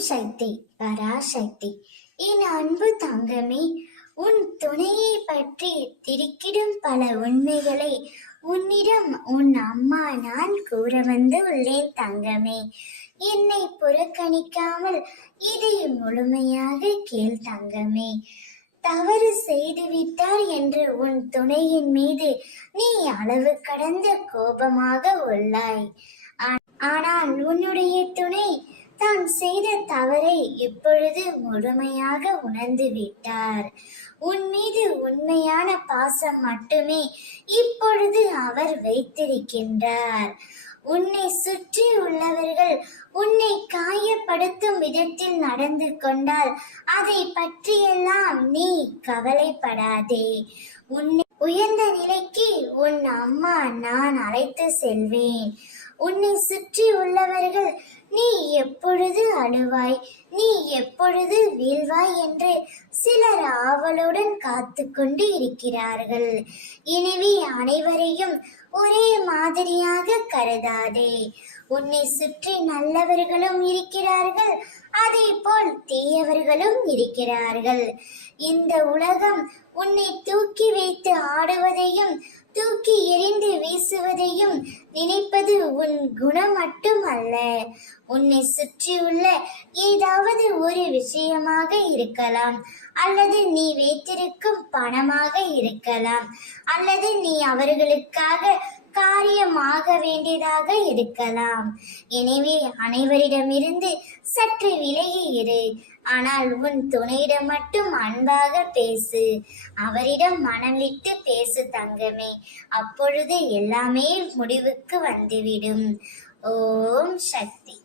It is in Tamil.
சக்தி பராசக்தி. என் அன்பு தங்கமே, உன் துணையை பற்றி திடுக்கிடும் பல உண்மைகளை உன்னிடம் உன் அம்மா நான் கூற வந்து உள்ளேன் தங்கமே. என்னை புறக்கணிக்காமல் இதை முழுமையாக கேள் தங்கமே. தவறு செய்துவிட்டார் என்று உன் துணையின் மீது நீ அளவு கடந்த கோபமாக உள்ளாய். ஆனால் உன்னுடைய துணை தான் செய்த தவறை இப்பொழுது முழுமையாக உணர்ந்து விட்டார். உன் மீது உண்மையான பாசம் மட்டுமே இப்பொழுது அவர் வைத்திருக்கின்றார். உன்னை சுற்றி உள்ளவர்கள் உன்னை காயப்படுத்தும் விதத்தில் நடந்து கொண்டால் அதை பற்றியெல்லாம் நீ கவலைப்படாதே. உன்னை உயர்ந்த நிலைக்கு உன் அம்மா நான் அழைத்து செல்வேன். உன்னை சுற்றி உள்ளவர்கள் நீ எப்பொழுது அழுவாய், நீ எப்பொழுது வீழ்வாய் என்று சிலர் ஆவலுடன் காத்து கொண்டு இருக்கிறார்கள். எனவே அனைவரையும் ஒரே மாதிரியாக கருதாதே. உன்னை சுற்றி நல்லவர்களும் இருக்கிறார்கள், அதே போல் தீயவர்களும் இருக்கிறார்கள். இந்த உலகம் உன்னை தூக்கி வைத்து ஆடுவதையும் தூக்கி எறிந்து வீசுவதையும் நினைப்பது உன் குணம் மட்டும் அல்ல. உன்னை சுற்றியுள்ள ஏதாவது ஒரு விஷயமாக இருக்கலாம், அல்லது நீ வைத்திருக்கும் பணமாக இருக்கலாம், அல்லது நீ அவர்களுக்காக காரியமாக வேண்டியதாக இருக்கலாம். எனவே அனைவரிடமிருந்து சற்று விலகி இரு. ஆனால் உன் துணையிடம் மட்டும் அன்பாக பேசு. அவரிடம் மனம் விட்டு பேசு தங்கமே. அப்பொழுது எல்லாமே முடிவுக்கு வந்துவிடும். ஓம் சக்தி.